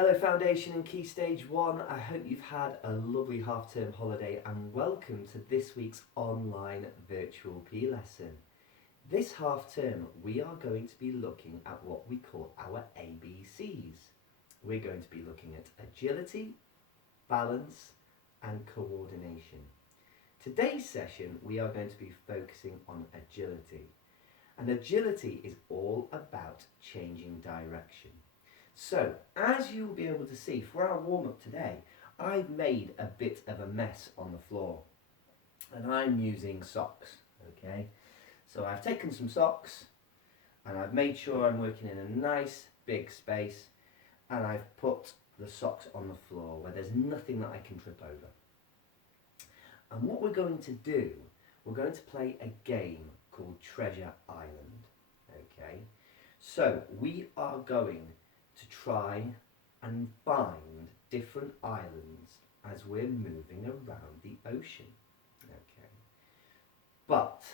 Hello Foundation and Key Stage 1, I hope you've had a lovely half-term holiday and welcome to this week's online virtual PE lesson. This half-term we are going to be looking at what we call our ABCs. We're going to be looking at agility, balance and coordination. Today's session we are going to be focusing on agility. And agility is all about changing direction. So, as you'll be able to see, for our warm-up today, I've made a bit of a mess on the floor. And I'm using socks, okay? So I've taken some socks, and I've made sure I'm working in a nice big space, and I've put the socks on the floor where there's nothing that I can trip over. And what we're going to do, we're going to play a game called Treasure Island, okay? So we are going to try and find different islands as we're moving around the ocean, okay? But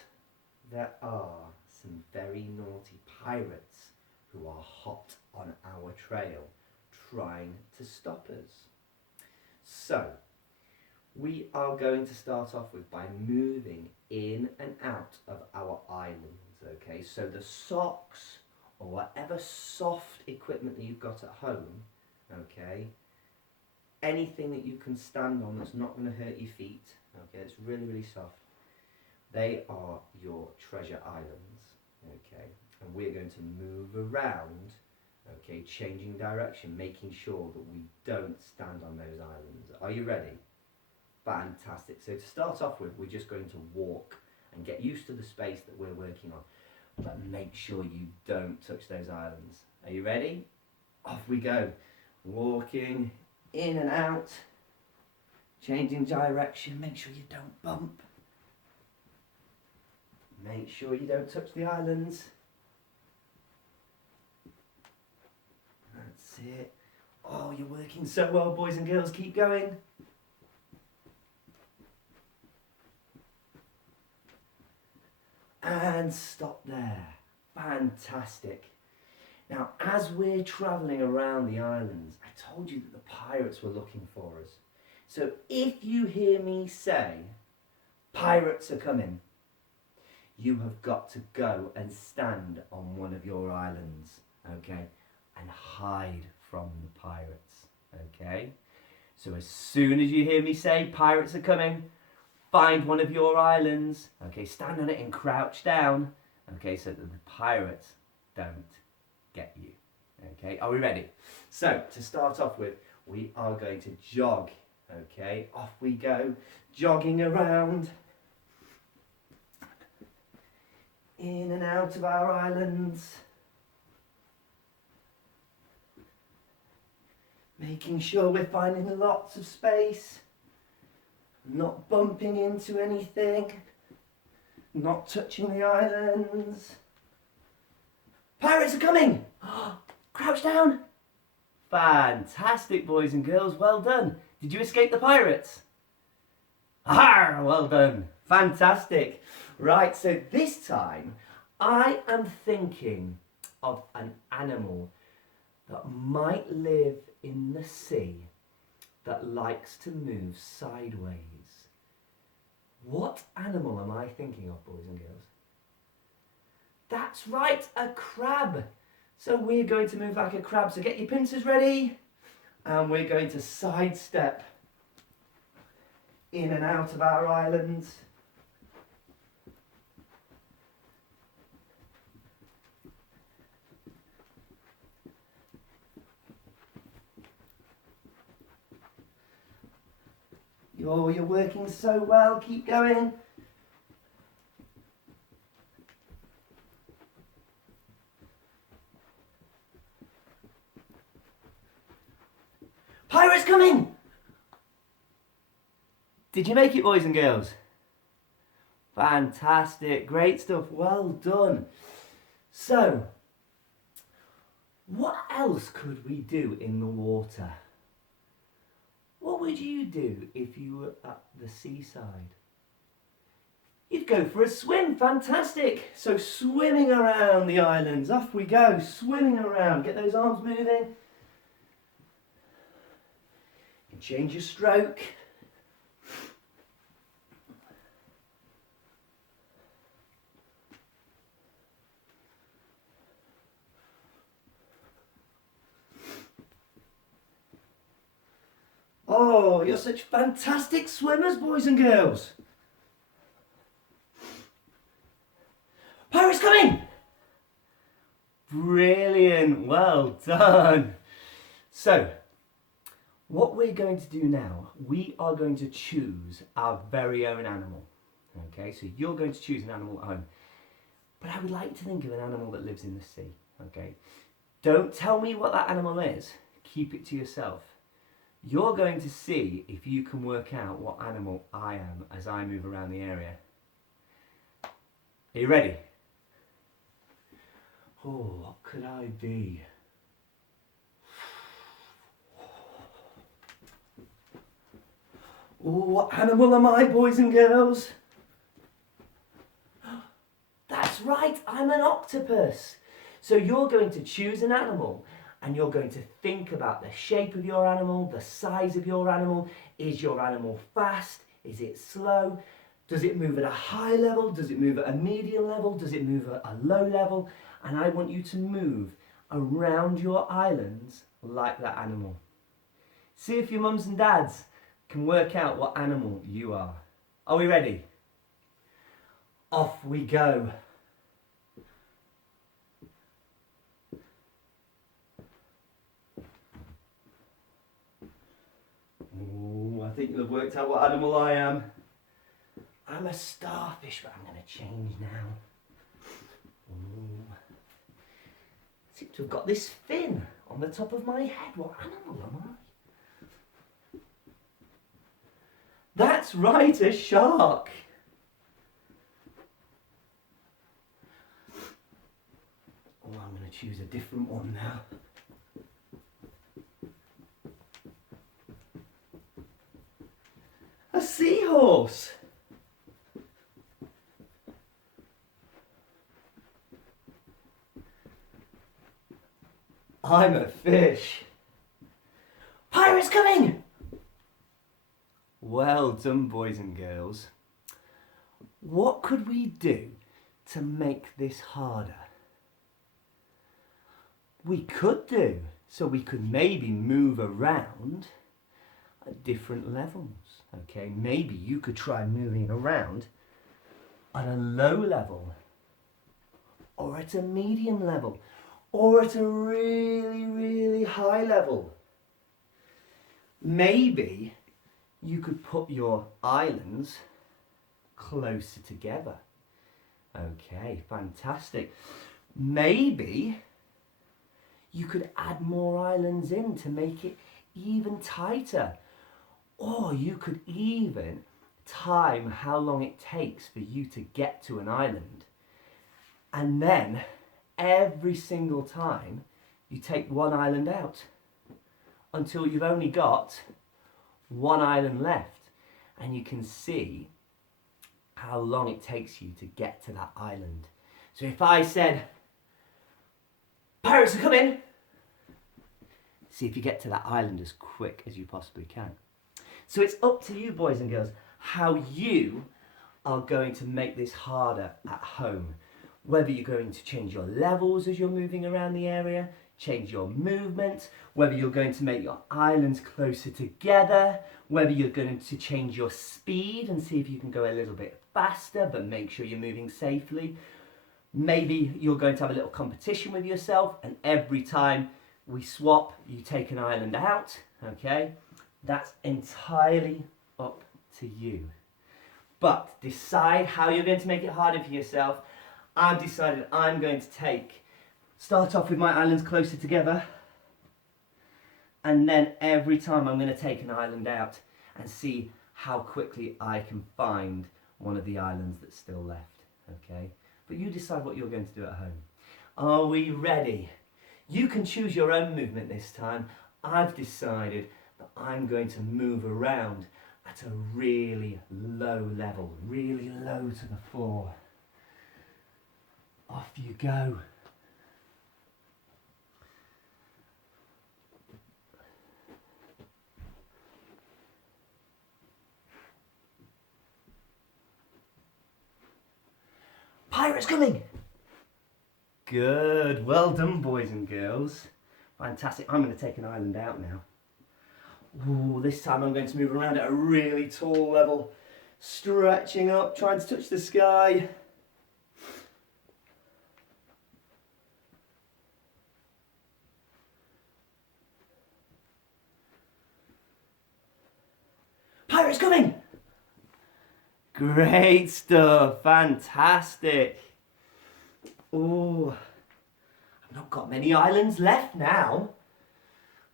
there are some very naughty pirates who are hot on our trail trying to stop us. So we are going to start off with by moving in and out of our islands, okay? So the socks or whatever soft equipment that you've got at home, okay? Anything that you can stand on that's not going to hurt your feet, okay? It's really, really soft. They are your treasure islands, okay? And we're going to move around, okay? Changing direction, making sure that we don't stand on those islands. Are you ready? Fantastic. So to start off with, we're just going to walk and get used to the space that we're working on. But make sure you don't touch those islands. Are you ready? Off we go. Walking in and out. Changing direction. Make sure you don't bump. Make sure you don't touch the islands. That's it. Oh, you're working so well, boys and girls. Keep going. And stop there. Fantastic. Now, as we're travelling around the islands, I told you that the pirates were looking for us. So if you hear me say, pirates are coming, you have got to go and stand on one of your islands, okay, and hide from the pirates, okay? So as soon as you hear me say, pirates are coming, find one of your islands, okay, stand on it and crouch down, okay, so that the pirates don't get you, okay. Are we ready? So, to start off with, we are going to jog, okay, off we go, jogging around, in and out of our islands, making sure we're finding lots of space, not bumping into anything, not touching the islands. Pirates are coming! Crouch down! Fantastic, boys and girls, well done. Did you escape the pirates? Ah, well done. Fantastic. Right, so this time I am thinking of an animal that might live in the sea that likes to move sideways. What animal am I thinking of, boys and girls? That's right, a crab. So we're going to move like a crab. So get your pincers ready. And we're going to sidestep in and out of our islands. Oh, you're working so well. Keep going. Pirates coming! Did you make it, boys and girls? Fantastic. Great stuff. Well done. So, what else could we do in the water? What would you do if you were at the seaside? You'd go for a swim. Fantastic. So swimming around the islands. Off we go. Swimming around. Get those arms moving. Change your stroke. Oh, you're such fantastic swimmers, boys and girls. Pirate's coming! Brilliant, well done. So, what we're going to do now, we are going to choose our very own animal. Okay, so you're going to choose an animal at home. But I would like to think of an animal that lives in the sea. Okay, don't tell me what that animal is. Keep it to yourself. You're going to see if you can work out what animal I am as I move around the area. Are you ready? Oh, what could I be? Oh, what animal am I, boys and girls? That's right, I'm an octopus. So you're going to choose an animal and you're going to think about the shape of your animal, the size of your animal. Is your animal fast? Is it slow? Does it move at a high level? Does it move at a medium level? Does it move at a low level? And I want you to move around your islands like that animal. See if your mums and dads can work out what animal you are. Are we ready? Off we go. Ooh, I think you've worked out what animal I am. I'm a starfish, but I'm going to change now. Ooh. I seem to have got this fin on the top of my head. What animal am I? That's right, a shark. Oh, I'm going to choose a different one now. A seahorse. I'm a fish. Pirate's coming! Well done, boys and girls. What could we do to make this harder? We could do, so we could maybe move around at different levels. Okay, maybe you could try moving around at a low level, or at a medium level, or at a really, really high level. Maybe you could put your islands closer together. Okay, fantastic. Maybe you could add more islands in to make it even tighter. Or you could even time how long it takes for you to get to an island. And then every single time you take one island out until you've only got one island left, and you can see how long it takes you to get to that island. So if I said, pirates are coming, see if you get to that island as quick as you possibly can. So it's up to you, boys and girls, how you are going to make this harder at home. Whether you're going to change your levels as you're moving around the area, change your movement, whether you're going to make your islands closer together, whether you're going to change your speed and see if you can go a little bit faster, but make sure you're moving safely. Maybe you're going to have a little competition with yourself, and every time we swap, you take an island out, okay? That's entirely up to you. But decide how you're going to make it harder for yourself. I've decided I'm going to start off with my islands closer together, and then every time I'm going to take an island out and see how quickly I can find one of the islands that's still left, okay? But you decide what you're going to do at home. Are we ready? You can choose your own movement this time. I've decided that I'm going to move around at a really low level, really low to the floor. Off you go. Pirate's coming! Good, well done boys and girls. Fantastic, I'm going to take an island out now. Ooh, this time I'm going to move around at a really tall level, stretching up, trying to touch the sky. Pirate's coming! Great stuff, fantastic. Ooh, I've not got many islands left now.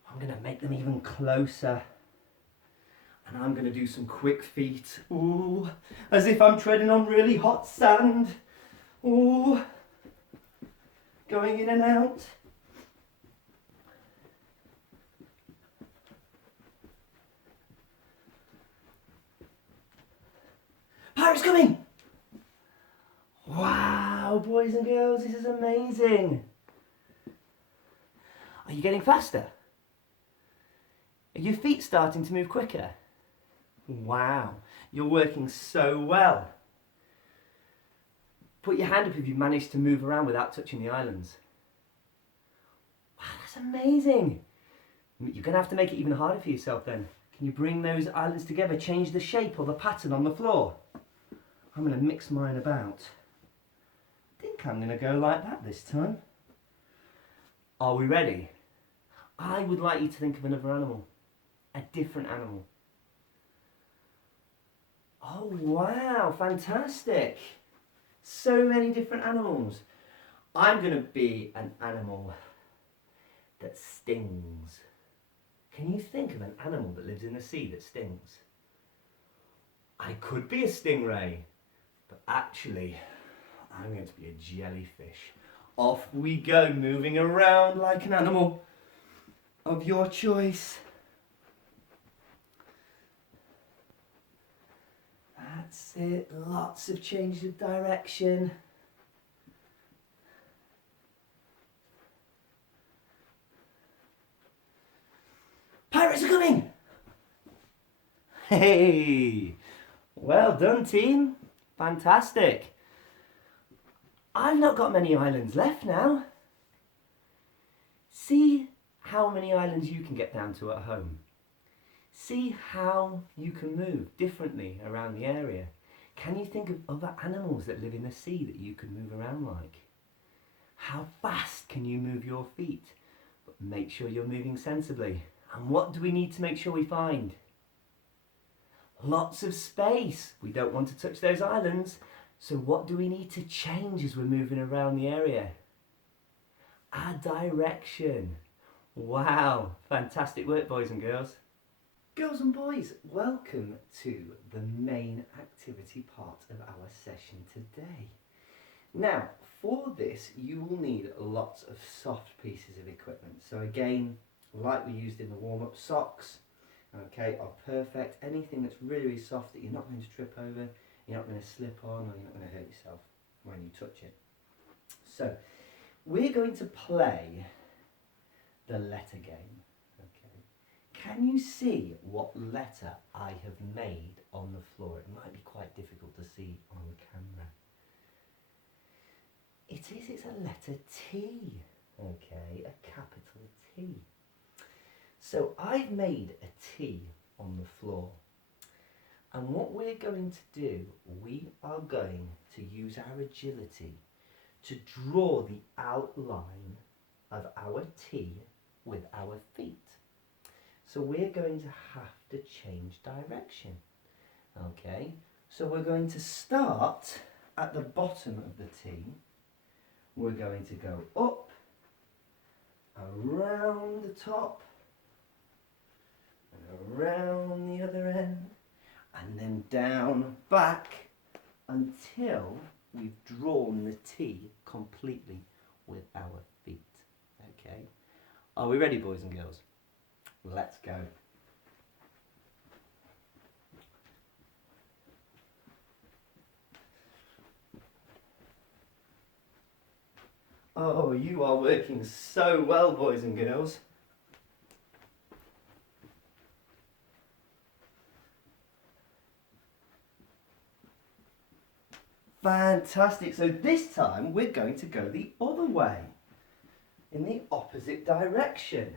I'm going to make them even closer. And I'm going to do some quick feet. Ooh, as if I'm treading on really hot sand. Ooh, going in and out. Pirate's coming! Wow, boys and girls, this is amazing. Are you getting faster? Are your feet starting to move quicker? Wow, you're working so well. Put your hand up if you've managed to move around without touching the islands. Wow, that's amazing. You're going to have to make it even harder for yourself then. Can you bring those islands together, change the shape or the pattern on the floor? I'm going to mix mine about. I think I'm going to go like that this time. Are we ready? I would like you to think of another animal. A different animal. Oh wow, fantastic. So many different animals. I'm going to be an animal that stings. Can you think of an animal that lives in the sea that stings? I could be a stingray, but actually I'm going to be a jellyfish. Off we go, moving around like an animal of your choice. That's it, lots of change of direction. Pirates are coming! Hey! Well done, team. Fantastic. I've not got many islands left now. See how many islands you can get down to at home. See how you can move differently around the area. Can you think of other animals that live in the sea that you can move around like? How fast can you move your feet? But make sure you're moving sensibly. And what do we need to make sure we find? Lots of space. We don't want to touch those islands. So what do we need to change as we're moving around the area? Our direction. Wow, fantastic work, boys and girls. Girls and boys, welcome to the main activity part of our session today. Now, for this, you will need lots of soft pieces of equipment. So again, like we used in the warm-up, socks, okay, are perfect. Anything that's really, really soft that you're not going to trip over, you're not going to slip on, or you're not going to hurt yourself when you touch it. So, we're going to play the letter game, okay. Can you see what letter I have made on the floor? It might be quite difficult to see on camera. It's a letter T, okay, a capital T. So I've made a T on the floor. And what we're going to do, we are going to use our agility to draw the outline of our T with our feet. So we're going to have to change direction. Okay, so we're going to start at the bottom of the T. We're going to go up, around the top, and around the other end, and then down, back, until we've drawn the T completely with our feet. Okay, are we ready, boys and girls? Let's go. Oh, you are working so well, boys and girls. Fantastic. So this time we're going to go the other way, in the opposite direction.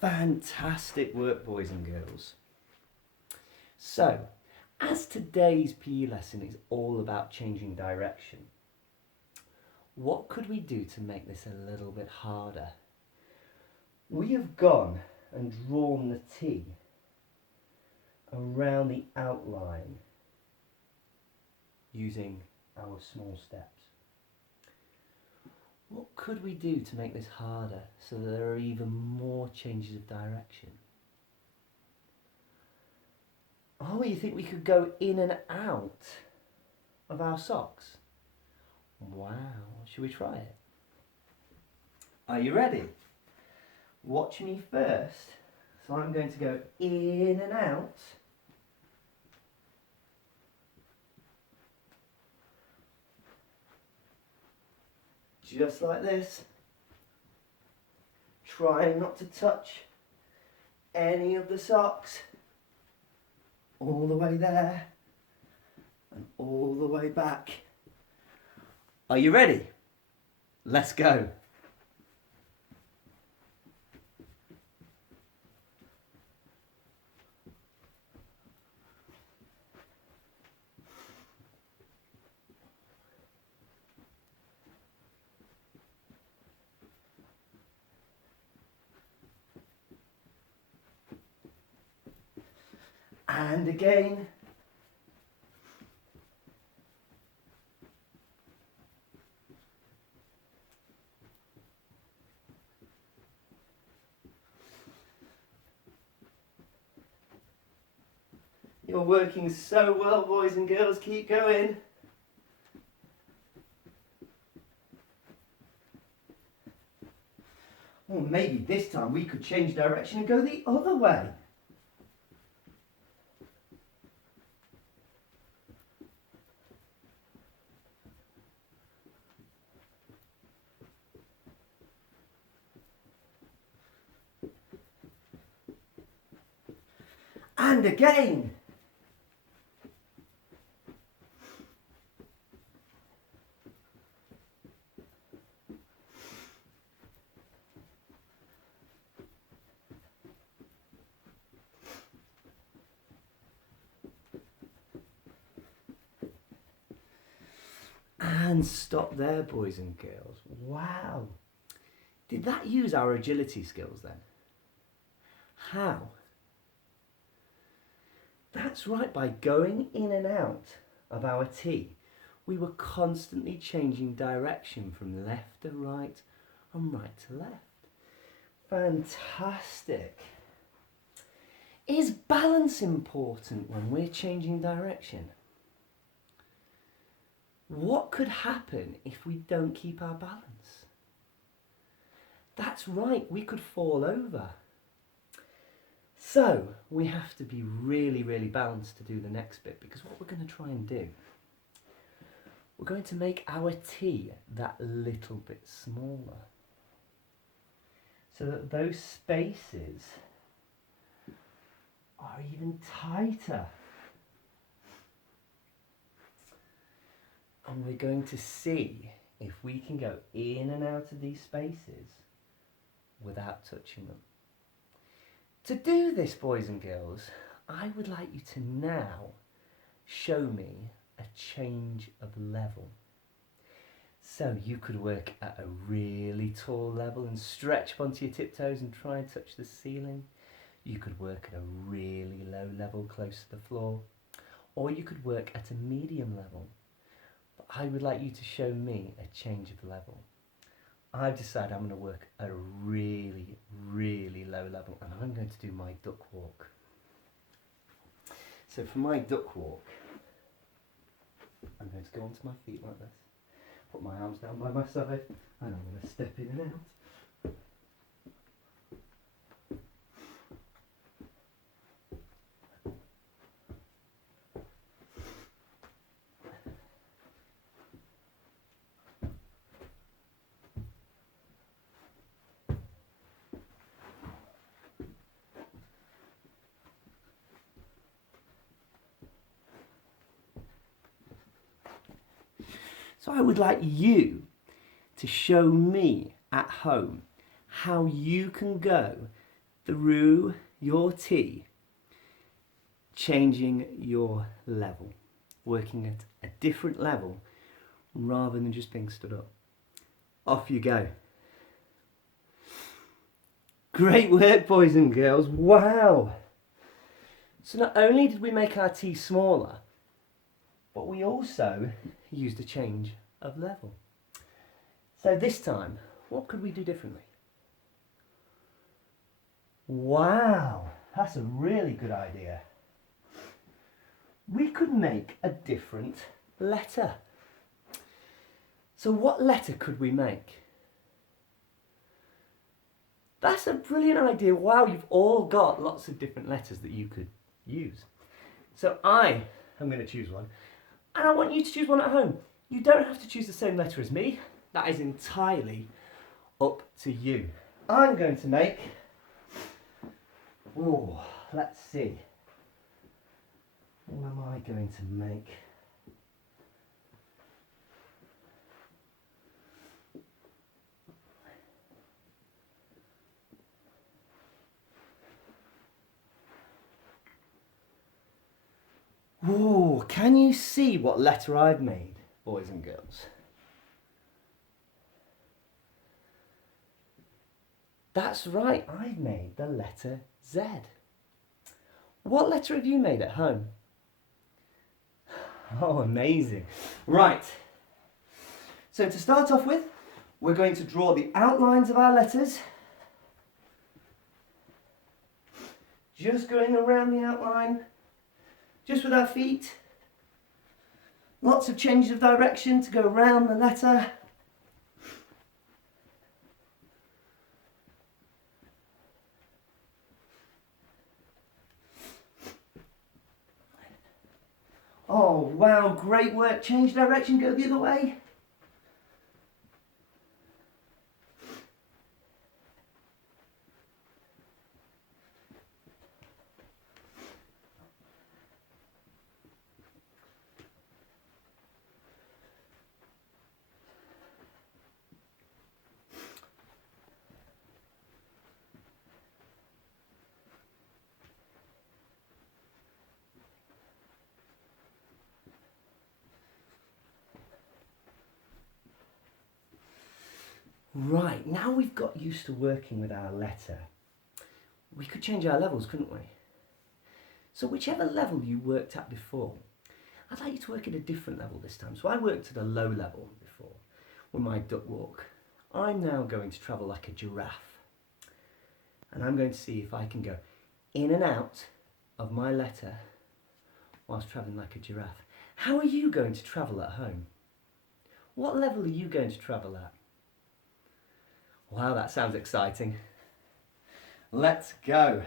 Fantastic work, boys and girls. So, as today's PE lesson is all about changing direction, what could we do to make this a little bit harder? We have gone and drawn the T around the outline using our small steps. What could we do to make this harder so that there are even more changes of direction? Oh, you think we could go in and out of our socks? Wow, should we try it? Are you ready? Watch me first. So I'm going to go in and out. Just like this. Trying not to touch any of the socks. All the way there. And all the way back. Are you ready? Let's go. And again. You're working so well, boys and girls. Keep going. Well, maybe this time we could change direction and go the other way. And again. And stop there, boys and girls. Wow. Did that use our agility skills then? How? That's right, by going in and out of our T, we were constantly changing direction from left to right and right to left. Fantastic. Is balance important when we're changing direction? What could happen if we don't keep our balance? That's right, we could fall over. So we have to be really, really balanced to do the next bit, because what we're going to try and do, we're going to make our T that little bit smaller, so that those spaces are even tighter. And we're going to see if we can go in and out of these spaces without touching them. To do this, boys and girls, I would like you to now show me a change of level. So you could work at a really tall level and stretch up onto your tiptoes and try and touch the ceiling. You could work at a really low level close to the floor, or you could work at a medium level. But I would like you to show me a change of level. I've decided I'm going to work at a really, really low level, and I'm going to do my duck walk. So for my duck walk, I'm going to go onto my feet like this, put my arms down by my side, and I'm going to step in and out. So I would like you to show me at home how you can go through your T, changing your level, working at a different level rather than just being stood up. Off you go. Great work, boys and girls. Wow. So not only did we make our T smaller, but we also used a change of level. So this time, what could we do differently? Wow, that's a really good idea. We could make a different letter. So what letter could we make? That's a brilliant idea. Wow, you've all got lots of different letters that you could use. So I am going to choose one, and I want you to choose one at home. You don't have to choose the same letter as me. That is entirely up to you. I'm going to make, let's see. What am I going to make? Ooh, can you see what letter I've made, boys and girls? That's right, I've made the letter Z. What letter have you made at home? Oh, amazing. Right, so to start off with, we're going to draw the outlines of our letters. Just going around the outline, just with our feet. Lots of changes of direction to go around the letter. Oh, wow, great work. Change direction, go the other way. Right, now we've got used to working with our letter, we could change our levels, couldn't we? So whichever level you worked at before, I'd like you to work at a different level this time. So I worked at a low level before with my duck walk. I'm now going to travel like a giraffe. And I'm going to see if I can go in and out of my letter whilst travelling like a giraffe. How are you going to travel at home? What level are you going to travel at? Wow, that sounds exciting. Let's go.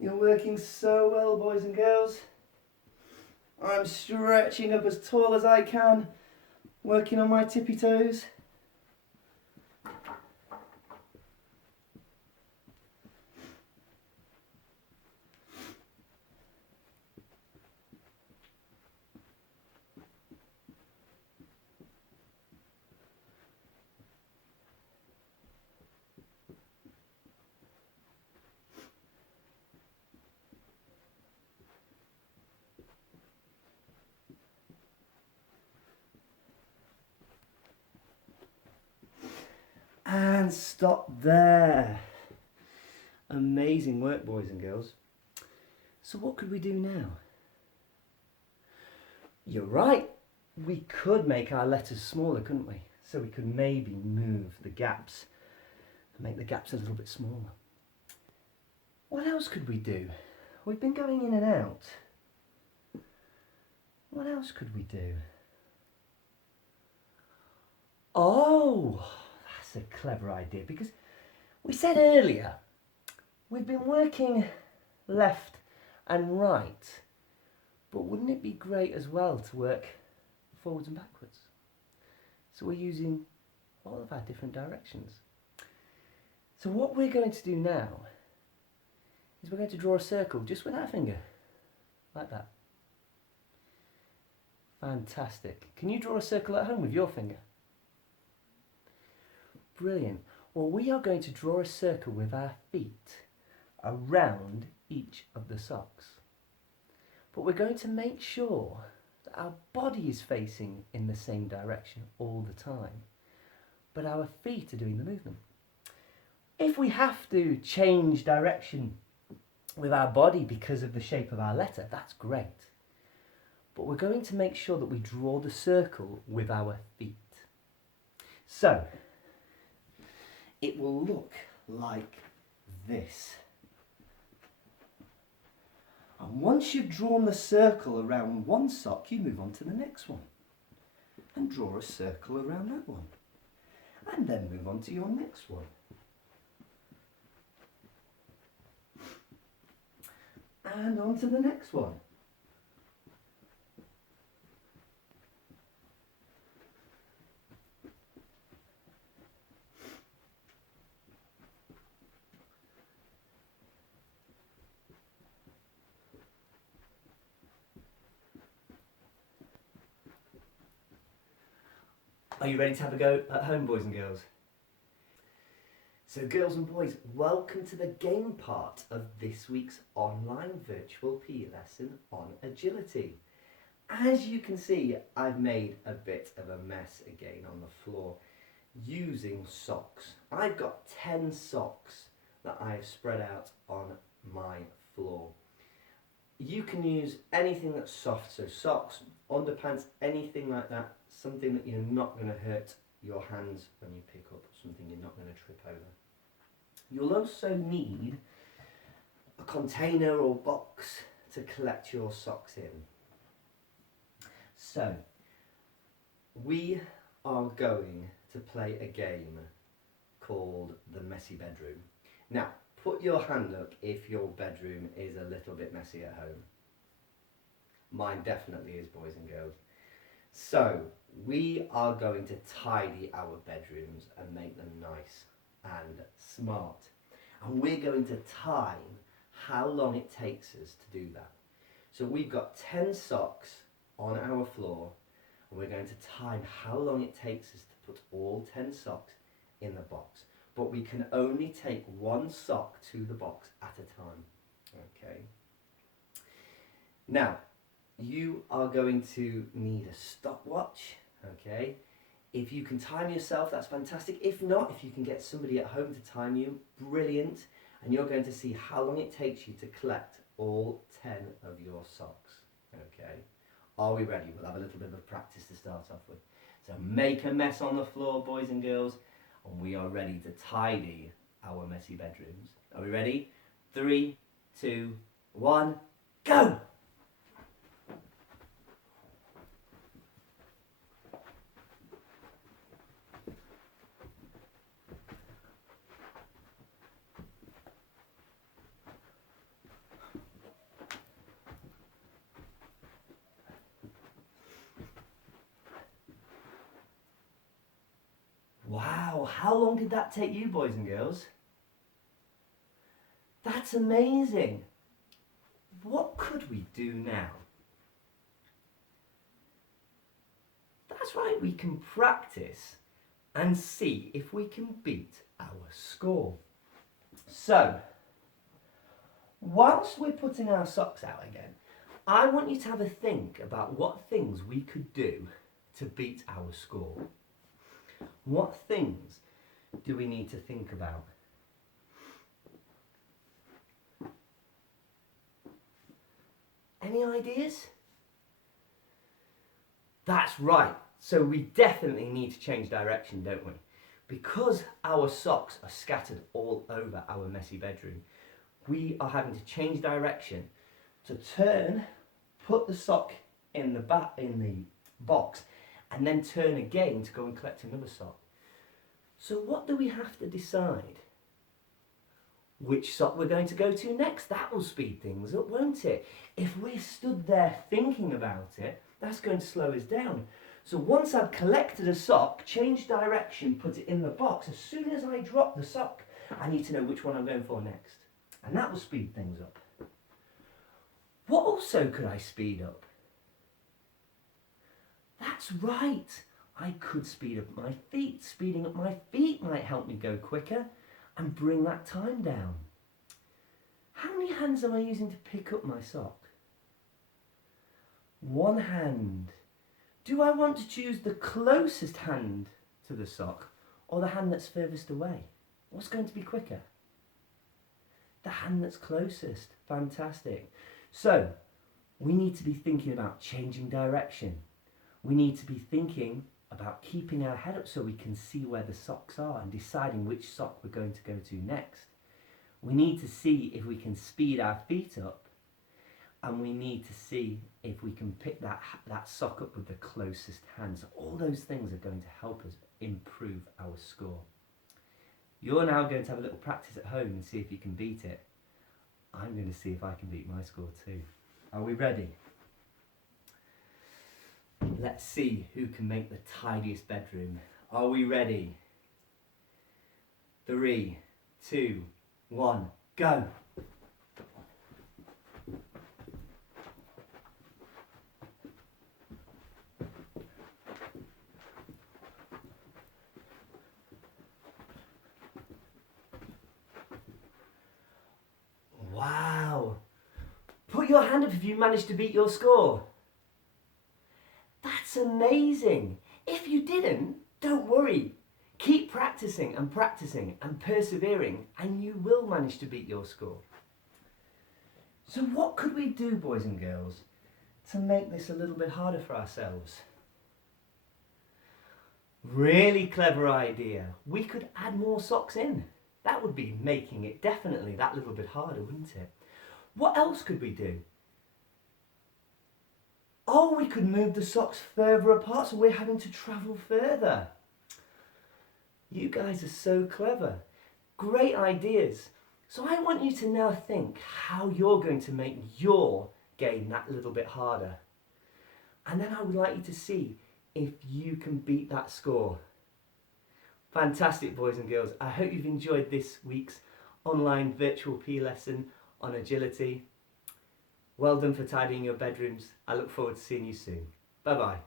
You're working so well, boys and girls. I'm stretching up as tall as I can, working on my tippy toes. And stop there. Amazing work, boys and girls. So what could we do now? You're right, we could make our letters smaller, couldn't we? So we could maybe move the gaps and make the gaps a little bit smaller. What else could we do? We've been going in and out. What else could we do? Oh, that's a clever idea, because we said earlier we've been working left and right, but wouldn't it be great as well to work forwards and backwards? So we're using all of our different directions. So what we're going to do now is we're going to draw a circle just with our finger, like that. Fantastic. Can you draw a circle at home with your finger? Brilliant. Well, we are going to draw a circle with our feet around each of the socks. But we're going to make sure that our body is facing in the same direction all the time, but our feet are doing the movement. If we have to change direction with our body because of the shape of our letter, that's great. But we're going to make sure that we draw the circle with our feet. So, it will look like this. And once you've drawn the circle around one sock, you move on to the next one and draw a circle around that one. And then move on to your next one. And on to the next one. Are you ready to have a go at home, boys and girls? So girls and boys, welcome to the game part of this week's online virtual PE lesson on agility. As you can see, I've made a bit of a mess again on the floor using socks. I've got 10 socks that I've spread out on my floor. You can use anything that's soft, so socks, underpants, anything like that, something that you're not going to hurt your hands when you pick up, something you're not going to trip over. You'll also need a container or box to collect your socks in. So, we are going to play a game called the messy bedroom. Now, put your hand up if your bedroom is a little bit messy at home. Mine definitely is, boys and girls. So, we are going to tidy our bedrooms and make them nice and smart. And we're going to time how long it takes us to do that. So we've got 10 socks on our floor, and we're going to time how long it takes us to put all 10 socks in the box. But we can only take one sock to the box at a time. Okay. Now, you are going to need a stopwatch. Okay. If you can time yourself, that's fantastic. If not, if you can get somebody at home to time you, brilliant. And you're going to see how long it takes you to collect all 10 of your socks. Okay. Are we ready? We'll have a little bit of practice to start off with. So make a mess on the floor, boys and girls, and we are ready to tidy our messy bedrooms. Are we ready? 3, 2, 1, go! Wow, how long did that take you, boys and girls? That's amazing. What could we do now? That's right, we can practice and see if we can beat our score. So, whilst we're putting our socks out again, I want you to have a think about what things we could do to beat our score. What things do we need to think about? Any ideas? That's right. So we definitely need to change direction, don't we? Because our socks are scattered all over our messy bedroom, we are having to change direction to turn, put the sock in the box, and then turn again to go and collect another sock. So what do we have to decide? Which sock we're going to go to next? That will speed things up, won't it? If we're stood there thinking about it, that's going to slow us down. So once I've collected a sock, change direction, put it in the box, as soon as I drop the sock, I need to know which one I'm going for next. And that will speed things up. What also could I speed up? That's right. I could speed up my feet. Speeding up my feet might help me go quicker and bring that time down. How many hands am I using to pick up my sock? One hand. Do I want to choose the closest hand to the sock or the hand that's furthest away? What's going to be quicker? The hand that's closest. Fantastic. So, we need to be thinking about changing direction. We need to be thinking about keeping our head up so we can see where the socks are and deciding which sock we're going to go to next. We need to see if we can speed our feet up, and we need to see if we can pick that sock up with the closest hand. So all those things are going to help us improve our score. You're now going to have a little practice at home and see if you can beat it. I'm going to see if I can beat my score too. Are we ready? Let's see who can make the tidiest bedroom. Are we ready? 3, 2, 1, go! Wow! Put your hand up if you managed to beat your score. That's amazing. If you didn't, don't worry. Keep practicing and persevering, and you will manage to beat your score. So what could we do, boys and girls, to make this a little bit harder for ourselves? Really clever idea. We could add more socks in. That would be making it definitely that little bit harder, wouldn't it? What else could we do? Oh, we could move the socks further apart so we're having to travel further. You guys are so clever. Great ideas. So I want you to now think how you're going to make your game that little bit harder. And then I would like you to see if you can beat that score. Fantastic, boys and girls. I hope you've enjoyed this week's online virtual PE lesson on agility. Well done for tidying your bedrooms. I look forward to seeing you soon. Bye-bye.